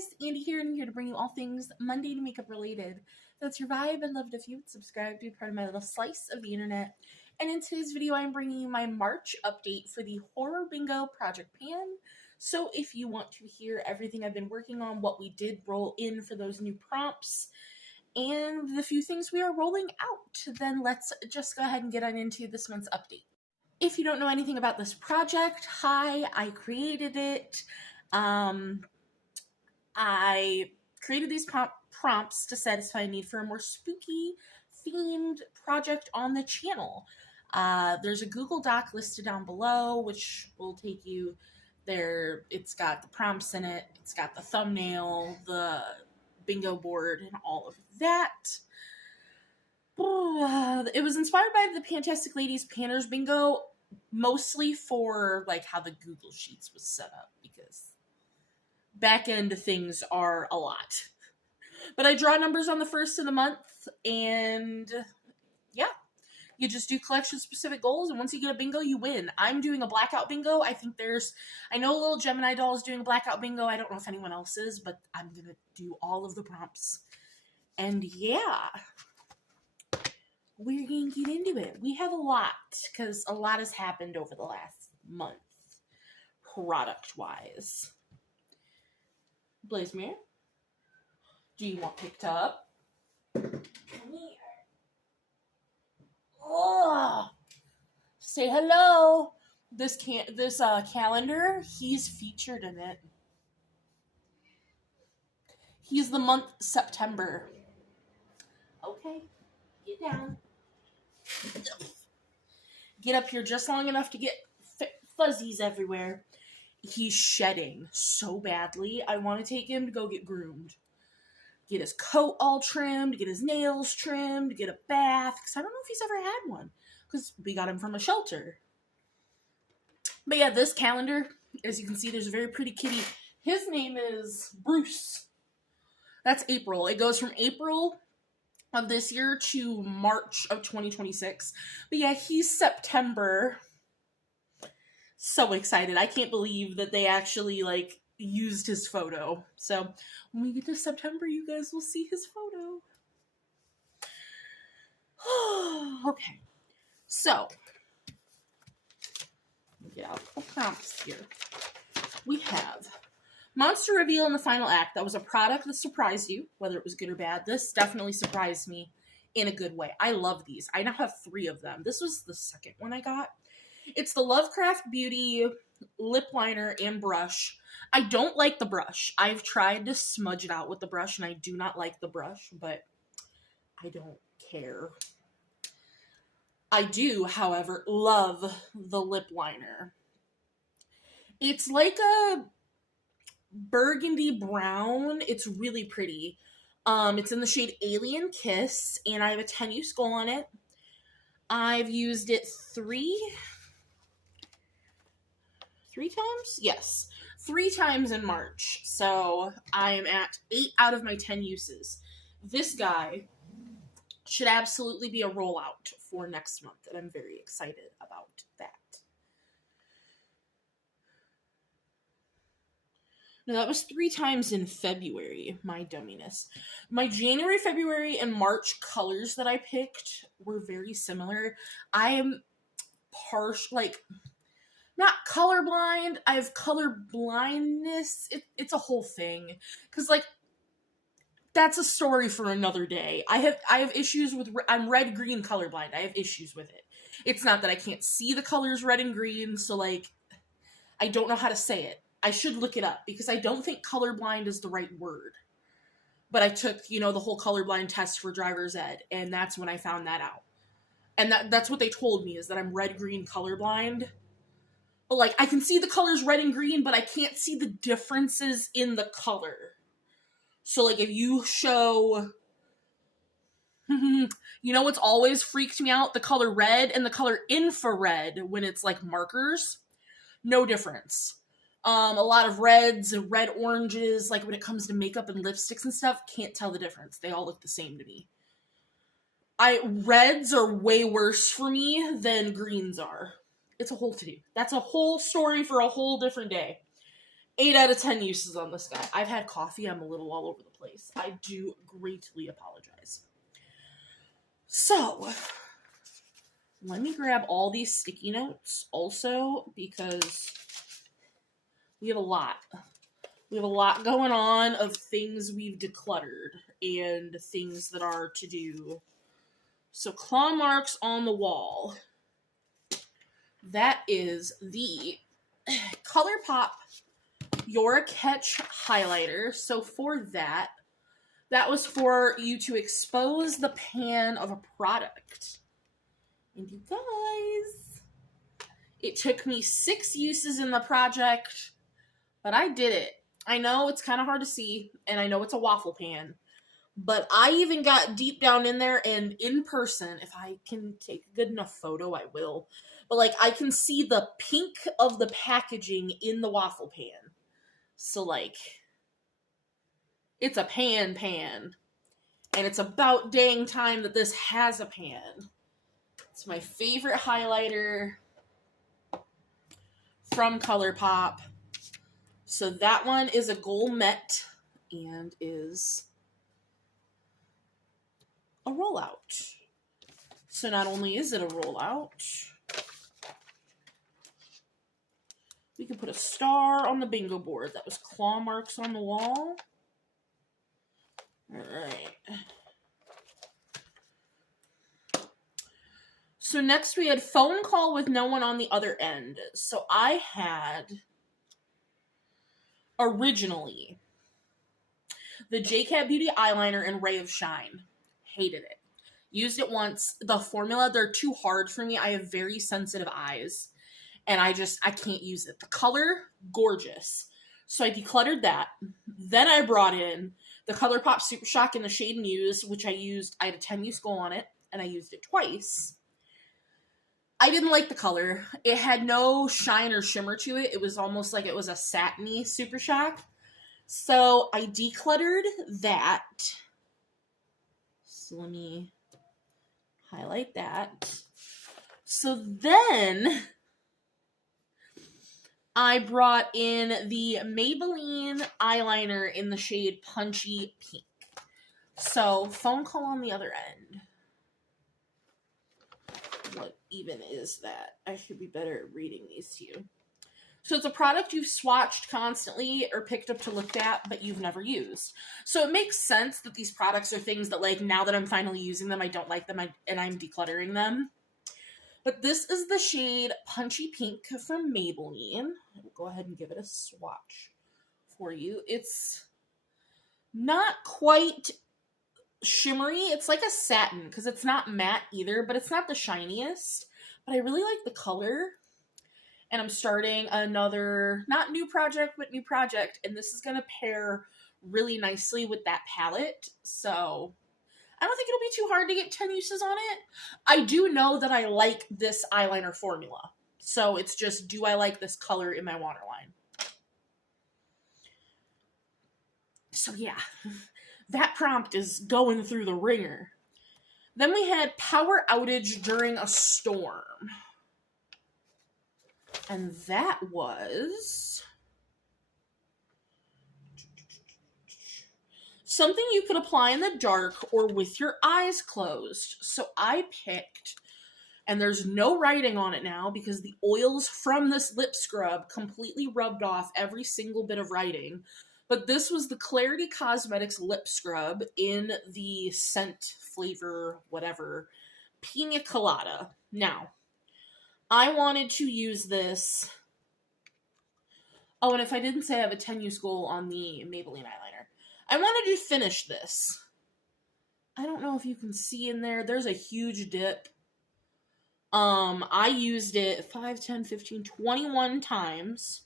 guys, Andy here, and I'm here to bring you all things Monday to makeup related. That's your vibe. I'd love it if you would subscribe to be part of my little slice of the internet. And in today's video, I'm bringing you my March update for the Horror Bingo Project Pan. So if you want to hear everything I've been working on, what we did roll in for those new prompts, and the few things we are rolling out, then let's just go ahead and get on into this month's update. If you don't know anything about this project, hi, I created it. I created these prompts to satisfy a need for a more spooky themed project on the channel. There's a Google Doc listed down below, which will take you there. It's got the prompts in it. It's got the thumbnail, the bingo board, and all of that. It was inspired by the Pantastic Ladies Panners Bingo, mostly for like how the Google Sheets was set up, because back end things are a lot. But I draw numbers on the first of the month, and yeah, you just do collection-specific goals, and once you get a bingo, you win. I'm doing a blackout bingo. I know Little Gemini Doll is doing a blackout bingo. I don't know if anyone else is, but I'm going to do all of the prompts. And yeah, we're going to get into it. We have a lot, because a lot has happened over the last month, product-wise. Blazemere, do you want picked up? Come here. Oh, say hello. This calendar, he's featured in it. He's the month September. Okay, get down. Get up here just long enough to get fuzzies everywhere. He's shedding so badly. I want to take him to go get groomed. Get his coat all trimmed, get his nails trimmed, get a bath, because I don't know if he's ever had one, because we got him from a shelter. But yeah, this calendar, as you can see, there's a very pretty kitty. His name is Bruce. That's April. It goes from April of this year to March of 2026. But yeah, he's September. So excited. I can't believe that they actually, like, used his photo. So when we get to September, you guys will see his photo. Okay. So, get out the prompts here. We have Monster Reveal in the Final Act. That was a product that surprised you, whether it was good or bad. This definitely surprised me in a good way. I love these. I now have 3 of them. This was the second one I got. It's the love+craft+beauty lip liner and brush. I don't like the brush. I've tried to smudge it out with the brush, and I do not like the brush, but I don't care. I do, however, love the lip liner. It's like a burgundy brown. It's really pretty. It's in the shade Alien Kiss, and I have a 10-use goal on it. I've used it 3 times? Yes. 3 times in March. So I am at 8 out of my 10 uses. This guy should absolutely be a rollout for next month, and I'm very excited about that. Now, that was 3 times in February, my dumminess. My January, February, and March colors that I picked were very similar. I am not colorblind. I have color blindness. It's a whole thing. Because, like, that's a story for another day. I have issues with, I'm red-green colorblind. I have issues with it. It's not that I can't see the colors red and green, so, like, I don't know how to say it. I should look it up, because I don't think colorblind is the right word. But I took, the whole colorblind test for driver's ed, and that's when I found that out. And that's what they told me, is that I'm red-green colorblind. But, like, I can see the colors red and green, but I can't see the differences in the color. So, like, if you show... what's always freaked me out? The color red and the color infrared when it's, like, markers. No difference. A lot of reds, red oranges, like, when it comes to makeup and lipsticks and stuff, can't tell the difference. They all look the same to me. Reds are way worse for me than greens are. It's a whole to-do. That's a whole story for a whole different day. 8 out of 10 uses on this guy. I've had coffee. I'm a little all over the place. I do greatly apologize. So, let me grab all these sticky notes also because we have a lot. We have a lot going on of things we've decluttered and things that are to do. So, claw marks on the wall. That is the ColourPop Your Catch highlighter. So for that was for you to expose the pan of a product. And you guys, it took me 6 uses in the project, but I did it. I know it's kind of hard to see, and I know it's a waffle pan, but I even got deep down in there, and in person, if I can take a good enough photo, I will. But, like, I can see the pink of the packaging in the waffle pan. So, like, it's a pan. And it's about dang time that this has a pan. It's my favorite highlighter from ColourPop. So that one is a Gourmet and is a rollout. So not only is it a rollout, we can put a star on the bingo board. That was claw marks on the wall. Alright. So next we had phone call with no one on the other end. So I had originally the JCat Beauty eyeliner in Ray of Shine. Hated it. Used it once. The formula, they're too hard for me. I have very sensitive eyes. And I can't use it. The color, gorgeous. So I decluttered that. Then I brought in the ColourPop Super Shock in the shade Muse, which I had a 10 use goal on it, and I used it twice. I didn't like the color. It had no shine or shimmer to it. It was almost like it was a satiny Super Shock. So I decluttered that. So let me highlight that. So then I brought in the Maybelline eyeliner in the shade Punchy Pink. So, phone call on the other end. What even is that? I should be better at reading these to you. So it's a product you've swatched constantly or picked up to look at, but you've never used. So it makes sense that these products are things that, like, now that I'm finally using them, I don't like them and I'm decluttering them. But this is the shade Punchy Pink from Maybelline. I will go ahead and give it a swatch for you. It's not quite shimmery. It's like a satin because it's not matte either, but it's not the shiniest. But I really like the color. And I'm starting another, not new project, but new project. And this is going to pair really nicely with that palette. So I don't think it'll be too hard to get 10 uses on it. I do know that I like this eyeliner formula. So it's just, do I like this color in my waterline? So yeah, that prompt is going through the ringer. Then we had power outage during a storm. And that was something you could apply in the dark or with your eyes closed. So I picked, and there's no writing on it now because the oils from this lip scrub completely rubbed off every single bit of writing. But this was the Clarity Cosmetics lip scrub in the scent flavor, whatever, Pina Colada. Now, I wanted to use this. Oh, and if I didn't say I have a 10 use goal on the Maybelline eyeliner. I wanted to finish this. I don't know if you can see in there. There's a huge dip. I used it 5, 10, 15, 21 times.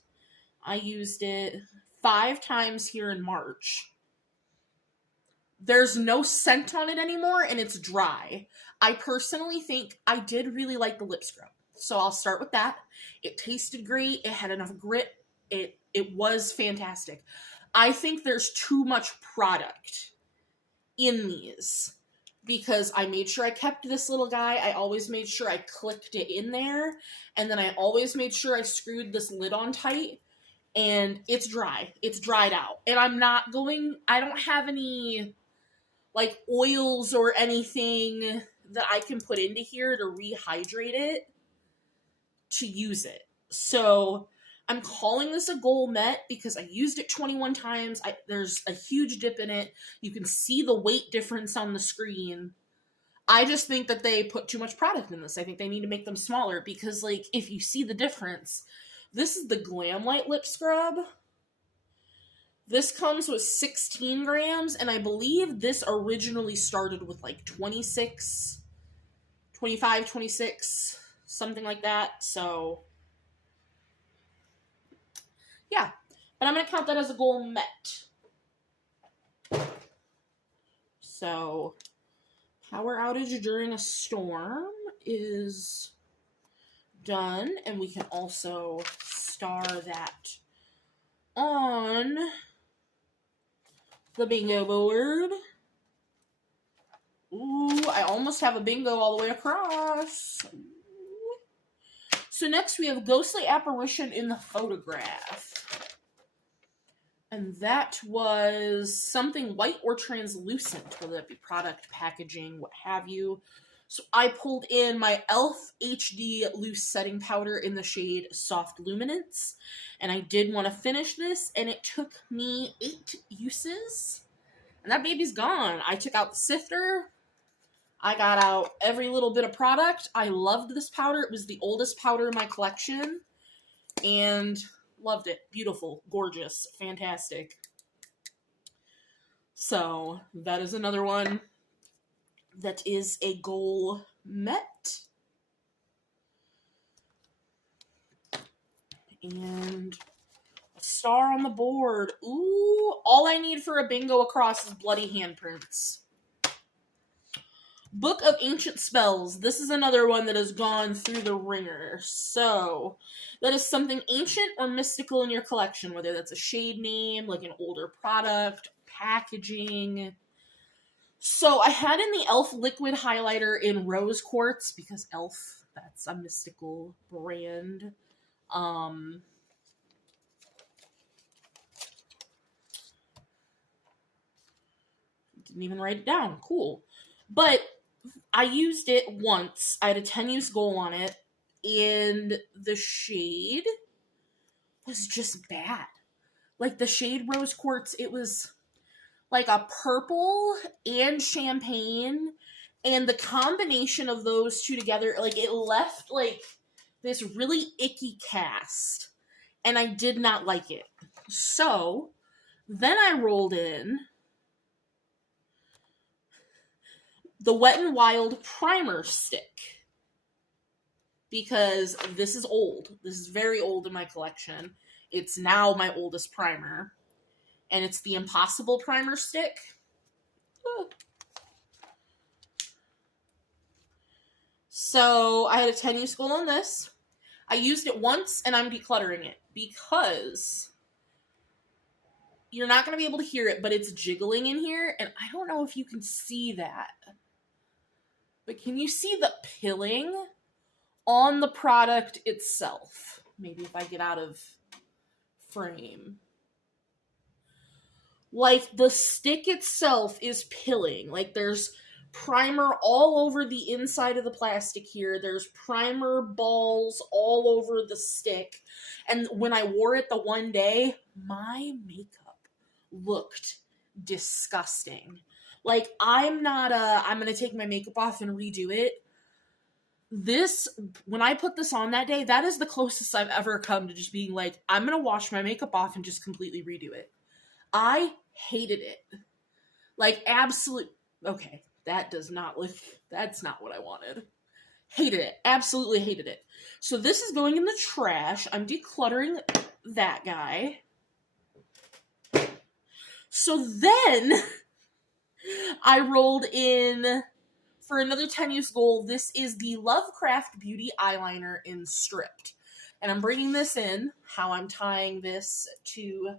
I used it 5 times here in March. There's no scent on it anymore, and it's dry. I personally think I did really like the lip scrub. So I'll start with that. It tasted great. It had enough grit. It was fantastic. I think there's too much product in these because I made sure I kept this little guy. I always made sure I clicked it in there. And then I always made sure I screwed this lid on tight. and it's dry. It's dried out. And I don't have any like oils or anything that I can put into here to rehydrate it to use it. So I'm calling this a Goal Met because I used it 21 times. There's a huge dip in it. You can see the weight difference on the screen. I just think that they put too much product in this. I think they need to make them smaller because, like, if you see the difference, this is the Glamlite lip scrub. This comes with 16 grams, and I believe this originally started with like 26, 25, 26, something like that. So, yeah. But I'm going to count that as a Goal Met. So, power outage during a storm is done, and we can also star that on the bingo board. Ooh, I almost have a bingo all the way across. So next we have Ghostly Apparition in the Photograph. And that was something white or translucent, whether that be product, packaging, what have you. So I pulled in my e.l.f. HD Loose Setting Powder in the shade Soft Luminance. And I did want to finish this, and it took me 8 uses. And that baby's gone. I took out the sifter. I got out every little bit of product. I loved this powder. It was the oldest powder in my collection. And loved it. Beautiful. Gorgeous. Fantastic. So, that is another one that is a Goal Met. And a star on the board. Ooh, all I need for a bingo across is bloody handprints. Book of Ancient Spells. This is another one that has gone through the ringer. So, that is something ancient or mystical in your collection, whether that's a shade name, like an older product, packaging. So, I had in the e.l.f. liquid highlighter in rose quartz, because e.l.f., that's a mystical brand. Didn't even write it down. Cool. But I used it once. I had a 10-use goal on it, and the shade was just bad. Like, the shade Rose Quartz, it was like a purple and champagne, and the combination of those two together, like, it left, like, this really icky cast, and I did not like it. So, then I rolled in the Wet n Wild Primer Stick, because this is old. This is very old in my collection. It's now my oldest primer, and it's the Impossible Primer Stick. So I had a 10-use goal on this. I used it once, and I'm decluttering it, because you're not going to be able to hear it, but it's jiggling in here, and I don't know if you can see that. But can you see the pilling on the product itself? Maybe if I get out of frame. Like, the stick itself is pilling. Like, there's primer all over the inside of the plastic here. There's primer balls all over the stick. And when I wore it the one day, my makeup looked disgusting. Like, I'm going to take my makeup off and redo it. When I put this on that day, that is the closest I've ever come to just being like, I'm going to wash my makeup off and just completely redo it. I hated it. Like, okay, that's not what I wanted. Hated it. Absolutely hated it. So this is going in the trash. I'm decluttering that guy. So then I rolled in for another 10-use goal. This is the love+craft+beauty eyeliner in Stripped. And I'm bringing this in. How I'm tying this to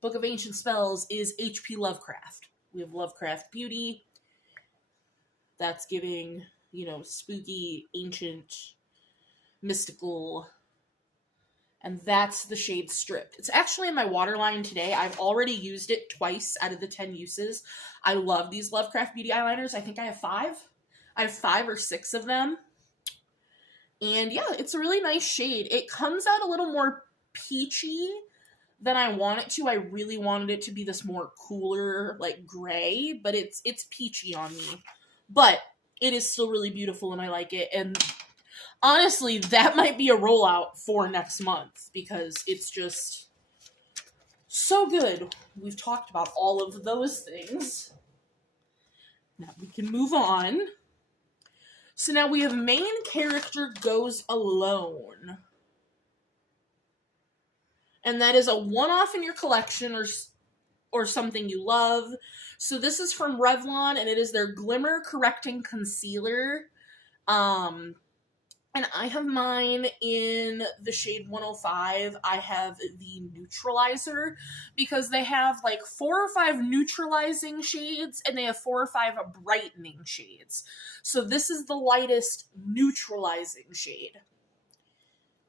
Book of Ancient Spells is HP Lovecraft. We have love+craft+beauty. That's giving, spooky, ancient, mystical. And that's the shade Stripped. It's actually in my waterline today. I've already used it twice out of the 10 uses. I love these Love+craft Beauty eyeliners. I think I have 5. I have 5 or 6 of them. And yeah, it's a really nice shade. It comes out a little more peachy than I want it to. I really wanted it to be this more cooler, like gray, but it's peachy on me. But it is still really beautiful and I like it. And honestly, that might be a rollout for next month because it's just so good. We've talked about all of those things. Now we can move on. So now we have Main Character Goes Alone. And that is a one-off in your collection or something you love. So this is from Revlon, and it is their Glimmer Correcting Concealer. And I have mine in the shade 105. I have the neutralizer because they have like 4 or 5 neutralizing shades and they have 4 or 5 brightening shades. So this is the lightest neutralizing shade.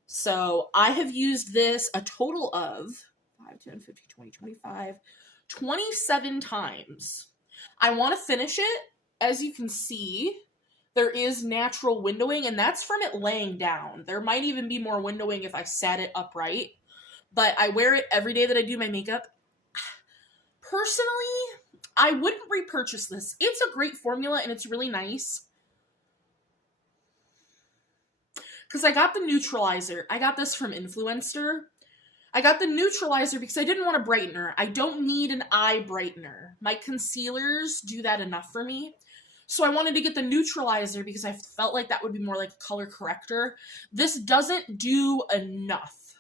So I have used this a total of 5, 10, 15, 20, 25, 27 times. I want to finish it. As you can see, there is natural windowing, and that's from it laying down. There might even be more windowing if I sat it upright, but I wear it every day that I do my makeup. Personally, I wouldn't repurchase this. It's a great formula, and it's really nice. Because I got the neutralizer. I got this from Influencer. I got the neutralizer because I didn't want a brightener. I don't need an eye brightener. My concealers do that enough for me. So I wanted to get the neutralizer because I felt like that would be more like a color corrector. This doesn't do enough.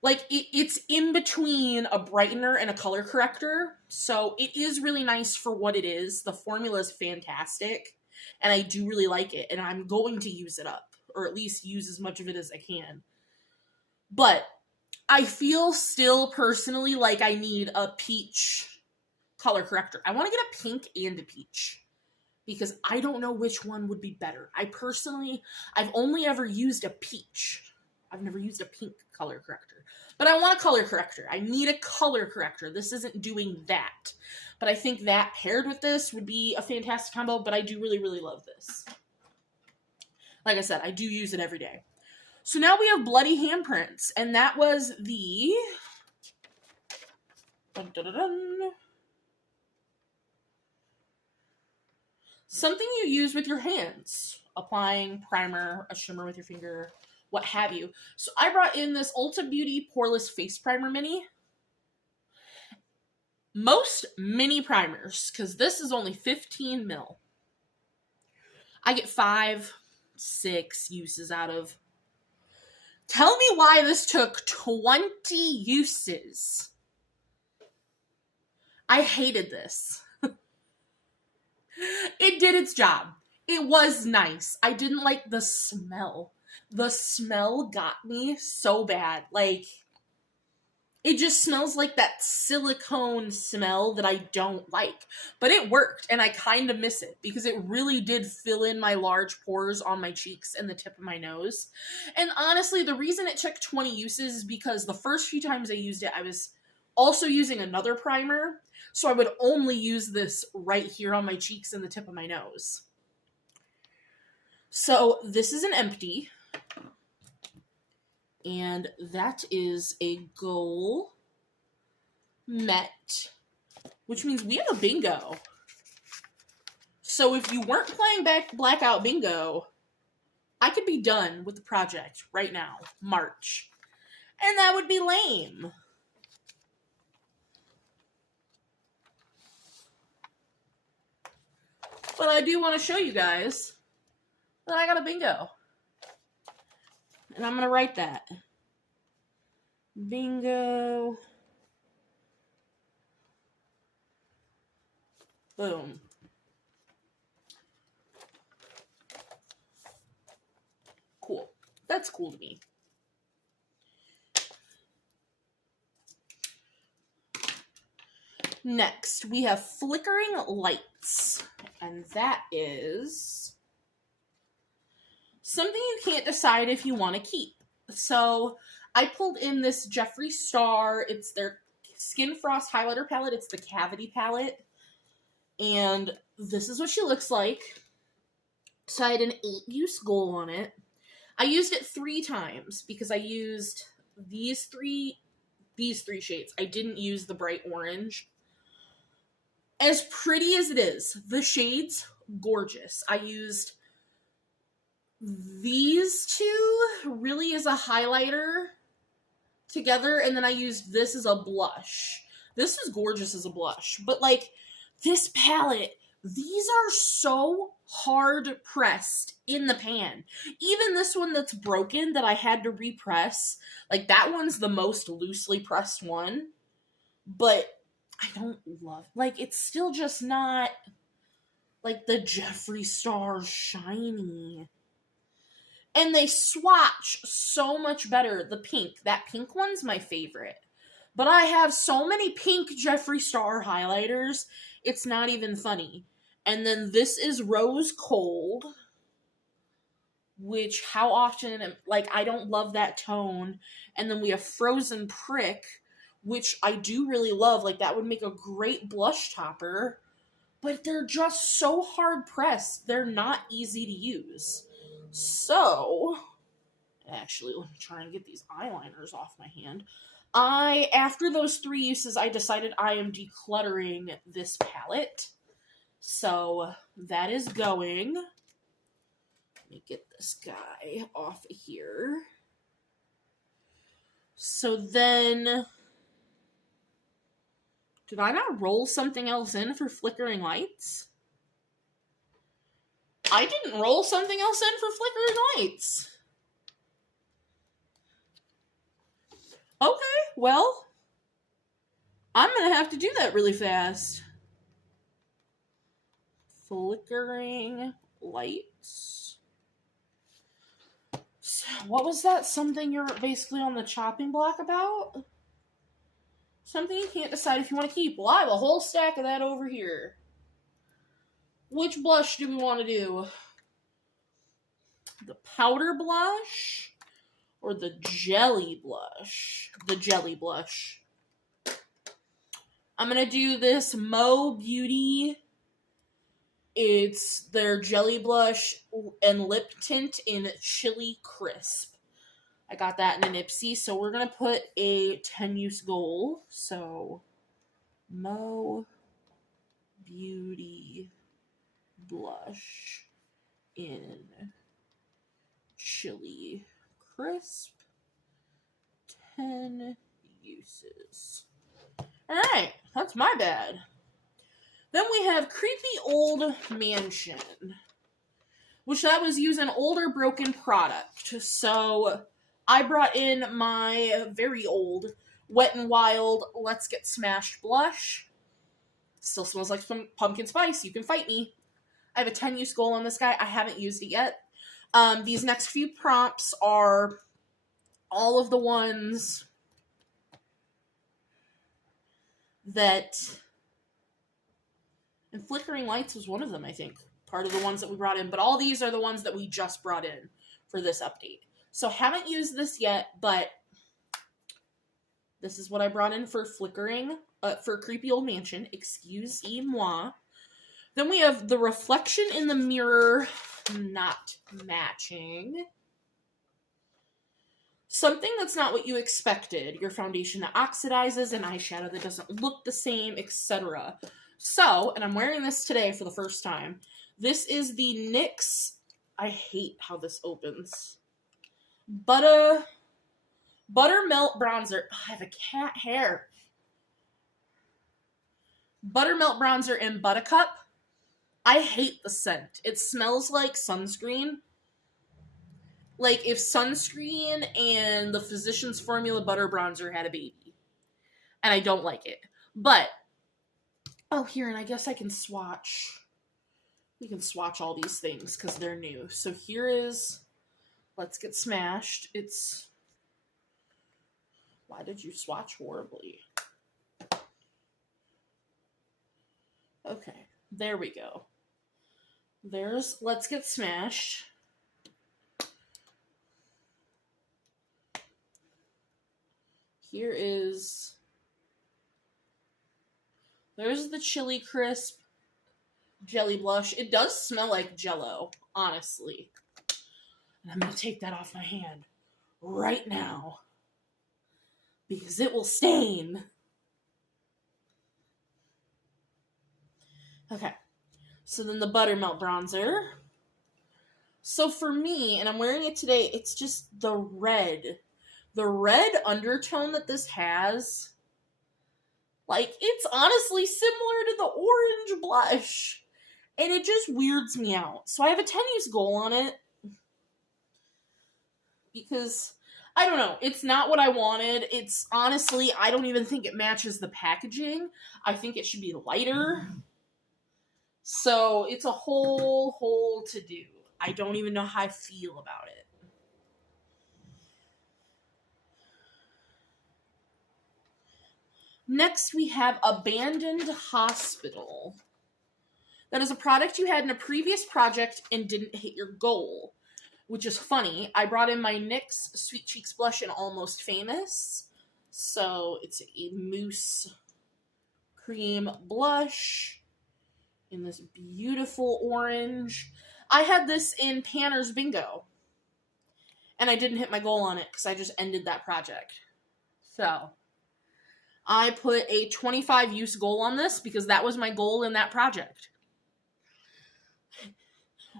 Like, it's in between a brightener and a color corrector. So it is really nice for what it is. The formula is fantastic. And I do really like it. And I'm going to use it up. Or at least use as much of it as I can. But I feel still personally like I need a peach color corrector. I want to get a pink and a peach because I don't know which one would be better. I've only ever used a peach. I've never used a pink color corrector, but I want a color corrector. I need a color corrector. This isn't doing that, but I think that paired with this would be a fantastic combo, but I do really, really love this. Like I said, I do use it every day. So now we have Bloody Handprints, and that was the something you use with your hands, applying primer, a shimmer with your finger, what have you. So I brought in this Ulta Beauty Poreless Face Primer Mini. Most mini primers, because this is only 15 mil, I get 5, 6 uses out of. Tell me why this took 20 uses. I hated this. It did its job. It was nice. I didn't like the smell. The smell got me so bad. Like, it just smells like that silicone smell that I don't like. But it worked, and I kind of miss it because it really did fill in my large pores on my cheeks and the tip of my nose. And honestly, the reason it took 20 uses is because the first few times I used it, I was also using another primer. So I would only use this right here on my cheeks and the tip of my nose. So this is an empty. And that is a goal met, which means we have a bingo. So if you weren't playing Blackout Bingo, I could be done with the project right now, March. And that would be lame. But I do want to show you guys that I got a bingo. And I'm going to write that. Bingo. Boom. Cool. That's cool to me. Next, we have Flickering Lights. And that is something you can't decide if you want to keep. So I pulled in this Jeffree Star. It's their Skin Frost highlighter palette. It's the Cavity palette. And this is what she looks like. So I had an 8-use goal on it. I used it 3 times because I used these three shades. I didn't use the bright orange. As pretty as it is, the shades, gorgeous. I used these 2 really as a highlighter together, and then I used this as a blush. This is gorgeous as a blush, but like this palette, these are so hard pressed in the pan. Even this one that's broken that I had to repress, like that one's the most loosely pressed one, but I don't love, like it's still just not like the Jeffree Star shiny. And they swatch so much better. The pink. That pink one's my favorite. But I have so many pink Jeffree Star highlighters, it's not even funny. And then this is Rose Cold, which how often, like, I don't love that tone. And then we have Frozen Prick, which I do really love. Like, that would make a great blush topper. But they're just so hard pressed. They're not easy to use. So, actually, let me try and get these eyeliners off my hand. After those 3 uses, I decided I am decluttering this palette. So, that is going. Let me get this guy off of here. So then, did I not roll something else in for Flickering Lights? I didn't roll something else in for Flickering Lights. Okay, well, I'm going to have to do that really fast. Flickering Lights. So what was that? Something you're basically on the chopping block about? Something you can't decide if you want to keep. Well, I have a whole stack of that over here. Which blush do we want to do? The powder blush or the jelly blush? The jelly blush. I'm going to do this Mo Beauty. It's their jelly blush and lip tint in Chili Crisp. I got that in an Ipsy, so we're going to put a 10-use goal. So, Mo Beauty blush in Chili Crisp, 10 uses. Alright, that's my bad. Then we have Creepy Old Mansion, which that was using older broken product. So I brought in my very old Wet n Wild Let's Get Smashed blush. Still smells like some pumpkin spice. You can fight me. I have a 10-use goal on this guy. I haven't used it yet. These next few prompts are all of the ones that... And Flickering Lights was one of them, I think. Part of the ones that we brought in. But all these are the ones that we just brought in for this update. So haven't used this yet, but this is what I brought in for Flickering, for Creepy Old Mansion. Excusez-moi. Then we have the reflection in the mirror not matching. Something that's not what you expected. Your foundation that oxidizes, an eyeshadow that doesn't look the same, etc. So, and I'm wearing this today for the first time. This is the NYX, I hate how this opens, Buttermelt Bronzer. I have a cat hair. Buttermelt Bronzer in Buttercup. I hate the scent. It smells like sunscreen. Like if sunscreen and the Physicians Formula Butter Bronzer had a baby. And I don't like it. But, oh, here, and I guess I can swatch. We can swatch all these things because they're new. So here is Let's Get Smashed. It's... Why did you swatch horribly? Okay, there we go. There's Let's Get Smashed. Here is, there's the Chili Crisp Jelly Blush. It does smell like Jell-O, honestly. And I'm going to take that off my hand right now because it will stain. Okay, so then the Buttermelt Bronzer. So for me, and I'm wearing it today, it's just the red. The red undertone that this has, like, it's honestly similar to the orange blush. And it just weirds me out. So I have a 10-use goal on it. Because, I don't know, it's not what I wanted. It's, honestly, I don't even think it matches the packaging. I think it should be lighter. So it's a whole to-do. I don't even know how I feel about it. Next, we have Abandoned Hospital. That is a product you had in a previous project and didn't hit your goal, which is funny. I brought in my NYX Sweet Cheeks blush in Almost Famous. So it's a mousse cream blush in this beautiful orange. I had this in Panner's Bingo, and I didn't hit my goal on it because I just ended that project. So I put a 25-use goal on this because that was my goal in that project.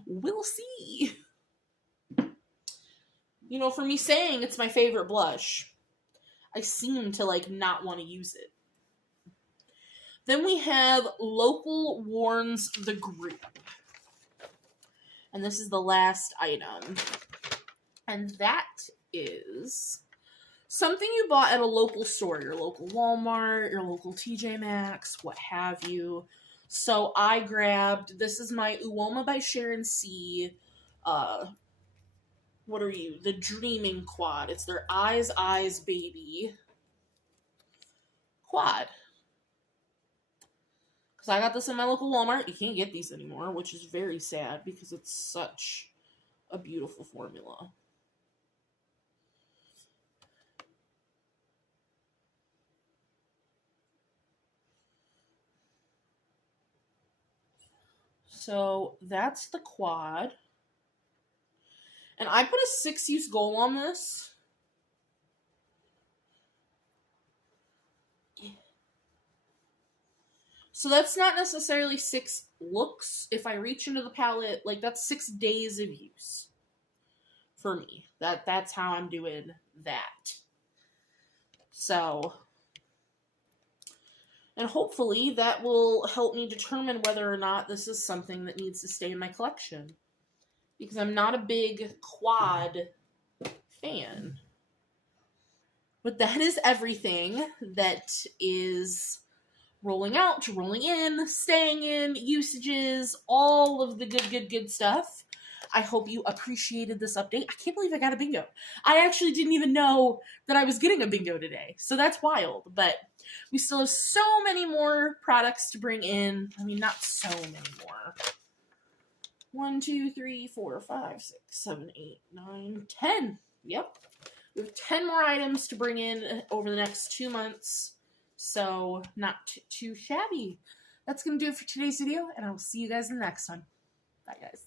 We'll see. You know, for me saying it's my favorite blush, I seem to, like, not want to use it. Then we have Local Warns the Group. And this is the last item. And that is something you bought at a local store, your local Walmart, your local TJ Maxx, what have you. So I grabbed, this is my Uoma by Sharon C. What are you? The Dreaming Quad. It's their Eyes Baby quad. Because I got this in my local Walmart. You can't get these anymore, which is very sad because it's such a beautiful formula. So that's the quad. And I put a 6-use goal on this. So that's not necessarily 6 looks. If I reach into the palette, like, that's 6 days of use for me. That's how I'm doing that. So, and hopefully that will help me determine whether or not this is something that needs to stay in my collection. Because I'm not a big quad fan. But that is everything that is rolling out, rolling in, staying in, usages, all of the good stuff. I hope you appreciated this update. I can't believe I got a bingo. I actually didn't even know that I was getting a bingo today. So that's wild. But we still have so many more products to bring in. I mean, not so many more. 1, 2, 3, 4, 5, 6, 7, 8, 9, 10. Yep. We have 10 more items to bring in over the next 2 months. So, not too shabby. That's going to do it for today's video, and I will see you guys in the next one. Bye, guys.